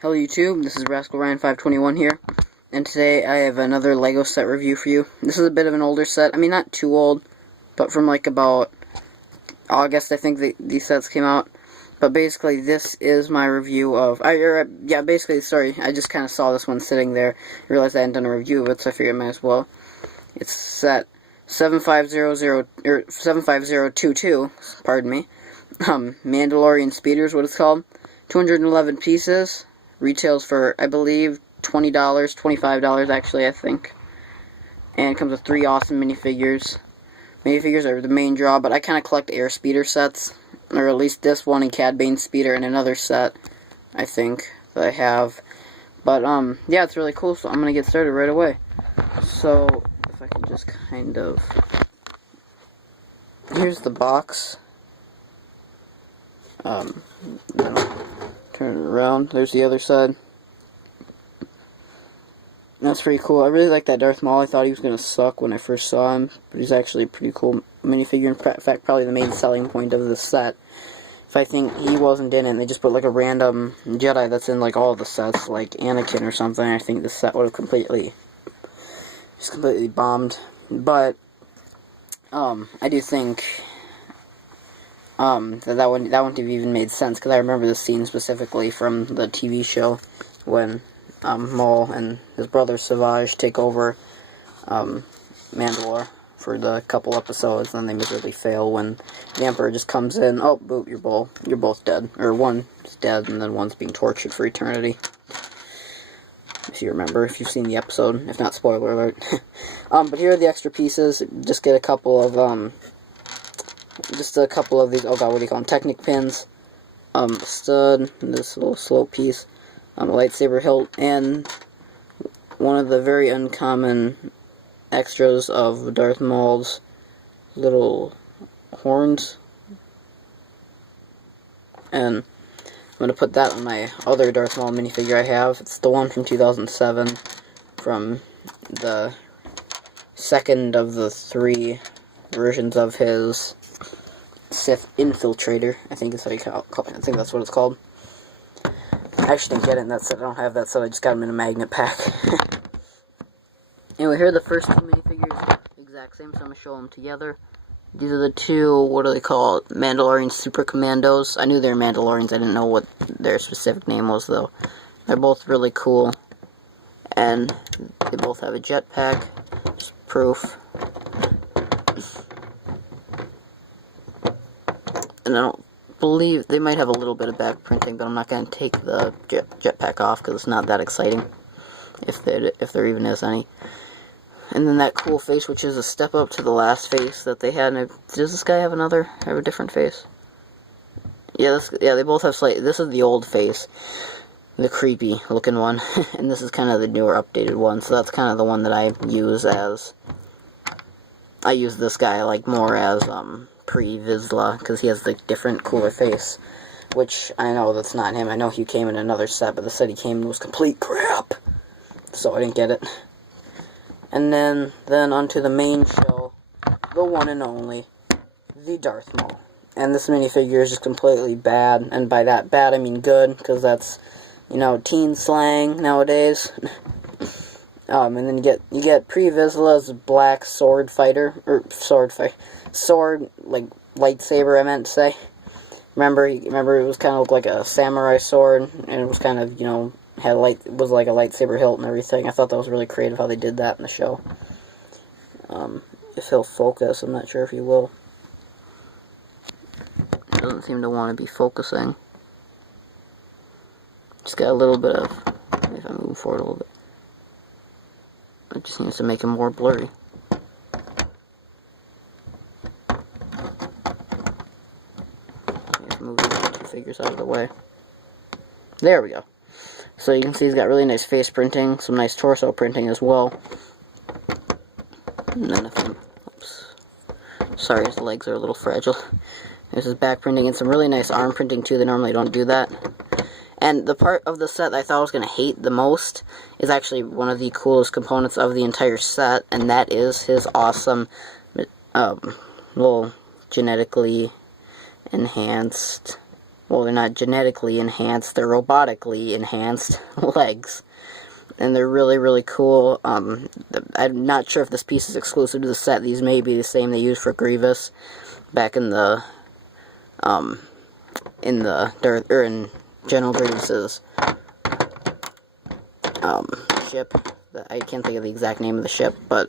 Hello YouTube, this is Rascal Ryan 521 here, and today I have another LEGO set review for you. This is a bit of an older set. I mean, not too old, but from like about August, I think these sets came out. But basically, this is my review of, I just kind of saw this one sitting there, realized I hadn't done a review of it, so I figured I might as well. It's set 75022, pardon me. Mandalorian Speeder is what it's called. 211 pieces. Retails for, I believe, $20, $25 actually, I think. And it comes with 3 awesome minifigures. Minifigures are the main draw, but I kind of collect air speeder sets. Or at least this one and Cad Bane's speeder and another set, I think, that I have. But, yeah, it's really cool, so I'm going to get started right away. So, if I can just kind of... Here's the box. Then I'll turn it around. There's the other side. That's pretty cool. I really like that Darth Maul. I thought he was going to suck when I first saw him, but he's actually a pretty cool minifigure. In fact, probably the main selling point of this set. If I think he wasn't in it, and they just put like a random Jedi that's in like all of the sets, like Anakin or something, I think this set would have completely bombed. But I do think that wouldn't have even made sense, because I remember this scene specifically from the TV show when Maul and his brother Savage take over Mandalore for the couple episodes, and then they miserably fail when the Emperor just comes in. Oh, boop, you're both dead. Or one's dead, and then one's being tortured for eternity. If you remember, if you've seen the episode. If not, spoiler alert. But here are the extra pieces. Just get a couple of, these, oh god, what do you call them? Technic pins. Stud, this little slow piece. A lightsaber hilt, and one of the very uncommon extras of Darth Maul's little horns. And I'm going to put that on my other Darth Maul minifigure I have. It's the one from 2007, from the second of the 3 versions of his Sith Infiltrator. I think that's how you call it. I think that's what it's called. I actually didn't get it in that set. I don't have that set. I just got them in a magnet pack. Anyway, here are the first 2 minifigures. Exact same, so I'm going to show them together. These are the 2, what are they called? Mandalorian Super Commandos. I knew they were Mandalorians. I didn't know what their specific name was, though. They're both really cool. And they both have a jetpack. Just proof. And I don't believe they might have a little bit of back printing, but I'm not going to take the jetpack off because it's not that exciting, if there even is any. And then that cool face, which is a step up to the last face that they had. Does this guy have a different face? Yeah, they both have this is the old face, the creepy looking one, and this is kind of the newer updated one. So that's kind of the one that I use this guy like more as pre-Vizsla, because he has the different, cooler face, which I know that's not him. I know he came in another set, but the set he came in was complete crap, so I didn't get it. And then onto the main show, the one and only, the Darth Maul. And this minifigure is just completely bad, and by that bad I mean good, because that's, you know, teen slang nowadays. And then you get pre-Vizsla's black sword fighter, like lightsaber, I meant to say. Remember it was kind of like a samurai sword, and it was kind of, you know, was like a lightsaber hilt and everything. I thought that was really creative how they did that in the show. If he'll focus, I'm not sure if he will. He doesn't seem to want to be focusing. Just got a little bit of, maybe if I move forward a little bit. It just seems to make him more blurry. Let's move the 2 figures out of the way. There we go. So you can see he's got really nice face printing, some nice torso printing as well. And then oops. Sorry, his legs are a little fragile. There's his back printing and some really nice arm printing too. They normally don't do that. And the part of the set that I thought I was going to hate the most is actually one of the coolest components of the entire set, and that is his awesome little genetically enhanced well, they're not genetically enhanced, they're robotically enhanced legs. And they're really, really cool. I'm not sure if this piece is exclusive to the set. These may be the same they used for Grievous back in the in General Grievous's ship. I can't think of the exact name of the ship, but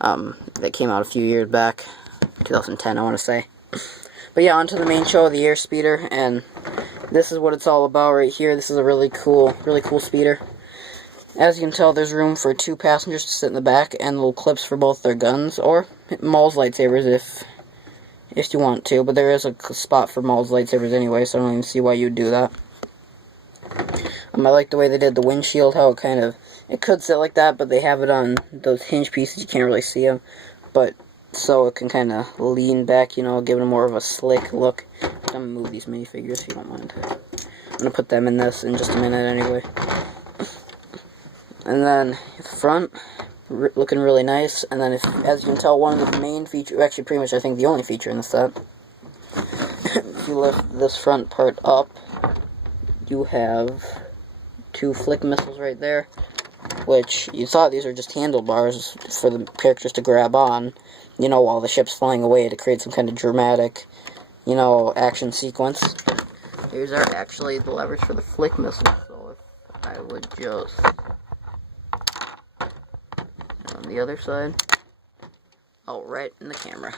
that came out a few years back, 2010, I want to say. But yeah, on to the main show of the Air Speeder, and this is what it's all about right here. This is a really cool speeder. As you can tell, there's room for 2 passengers to sit in the back, and little clips for both their guns, or Maul's lightsabers if you want to, but there is a spot for Maul's lightsabers anyway, so I don't even see why you'd do that. I like the way they did the windshield, how it could sit like that, but they have it on those hinge pieces, you can't really see them, but so it can kind of lean back, you know, give it more of a slick look. I'm going to move these minifigures if you don't mind. I'm going to put them in this in just a minute anyway. And then the front, looking really nice. And then, as you can tell, one of the main features, actually pretty much I think the only feature in the set, if you lift this front part up, you have 2 flick missiles right there, which you thought these are just handlebars for the characters to grab on, you know, while the ship's flying away to create some kind of dramatic, you know, action sequence. These are actually the levers for the flick missiles, so if I would just... on the other side. Oh, right in the camera.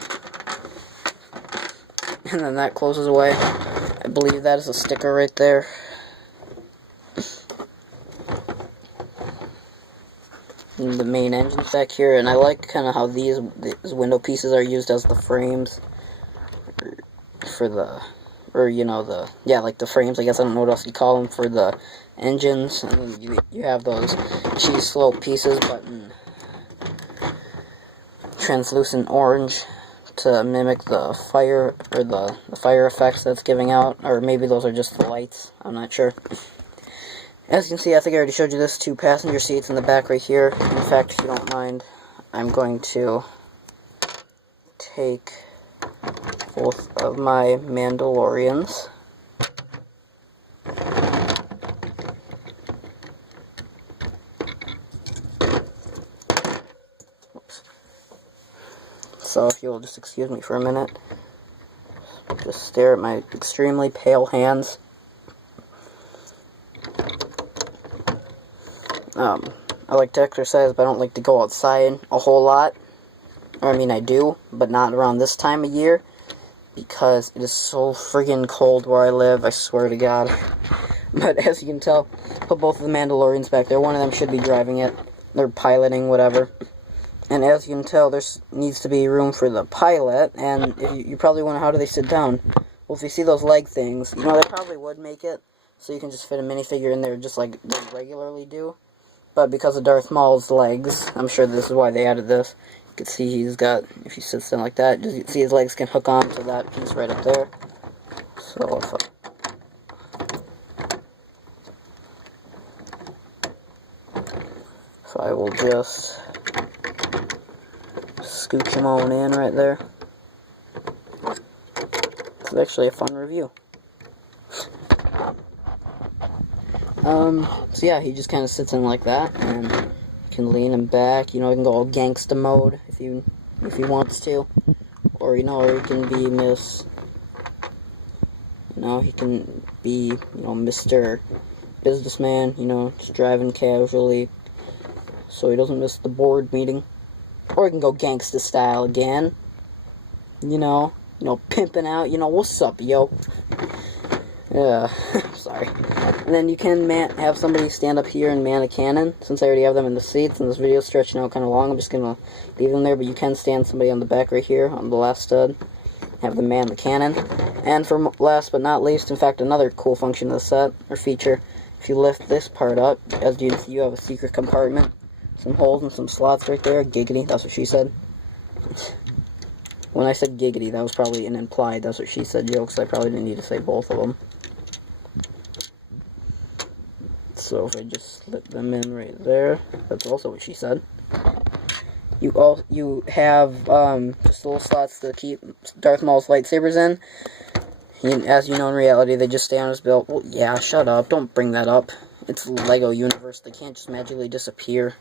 And then that closes away. I believe that is a sticker right there. And the main engine's back here, and I like kind of how these window pieces are used as the frames for the, or you know, like the frames, I guess, I don't know what else you call them, for the engines. And then you have those cheese slope pieces, but in translucent orange to mimic the fire, or the fire effects that's giving out, or maybe those are just the lights, I'm not sure. As you can see, I think I already showed you this, 2 passenger seats in the back right here. In fact, if you don't mind, I'm going to take both of my Mandalorians. Oops. So if you'll just excuse me for a minute, just stare at my extremely pale hands. I like to exercise, but I don't like to go outside a whole lot. Or, I mean, I do, but not around this time of year, because it is so friggin' cold where I live, I swear to God. But as you can tell, put both of the Mandalorians back there. One of them should be driving it. They're piloting, whatever. And as you can tell, there needs to be room for the pilot, and if you probably wonder, how do they sit down? Well, if you see those leg things, you know, they probably would make it, so you can just fit a minifigure in there just like they regularly do. But because of Darth Maul's legs, I'm sure this is why they added this. You can see he's got, if he sits down like that, you see his legs can hook on to that piece right up there. So if I will just scooch him on in right there. It's actually a fun review. So yeah, he just kind of sits in like that, and you can lean him back, you know, he can go all gangsta mode if he wants to, or, you know, or he can be he can be, you know, Mr. Businessman, you know, just driving casually, so he doesn't miss the board meeting, or he can go gangsta style again, you know, pimping out, you know, what's up, yo? Yeah, sorry. And then you can have somebody stand up here and man a cannon. Since I already have them in the seats and this video is stretching out kind of long, I'm just going to leave them there. But you can stand somebody on the back right here, on the last stud. Have them man the cannon. And for last but not least, in fact, another cool function of the set, or feature, if you lift this part up, as you can see, you have a secret compartment. Some holes and some slots right there. Giggity, that's what she said. When I said giggity, that was probably an implied that's what she said joke, so I probably didn't need to say both of them. So if I just slip them in right there, that's also what she said. You have just little slots to keep Darth Maul's lightsabers in. As you know, in reality, they just stay on his belt. Well, yeah, shut up. Don't bring that up. It's LEGO universe. They can't just magically disappear.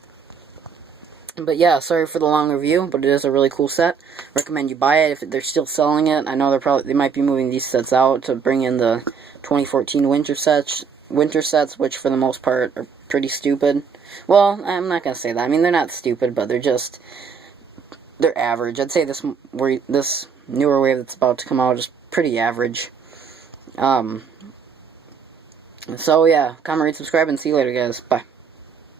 But yeah, sorry for the long review, but it is a really cool set. Recommend you buy it if they're still selling it. I know they might be moving these sets out to bring in the 2014 winter sets, which for the most part are pretty stupid. Well, I'm not gonna say that. I mean, they're not stupid, but they're average. I'd say this newer wave that's about to come out is pretty average. So yeah, comment, rate, subscribe, and see you later, guys. Bye.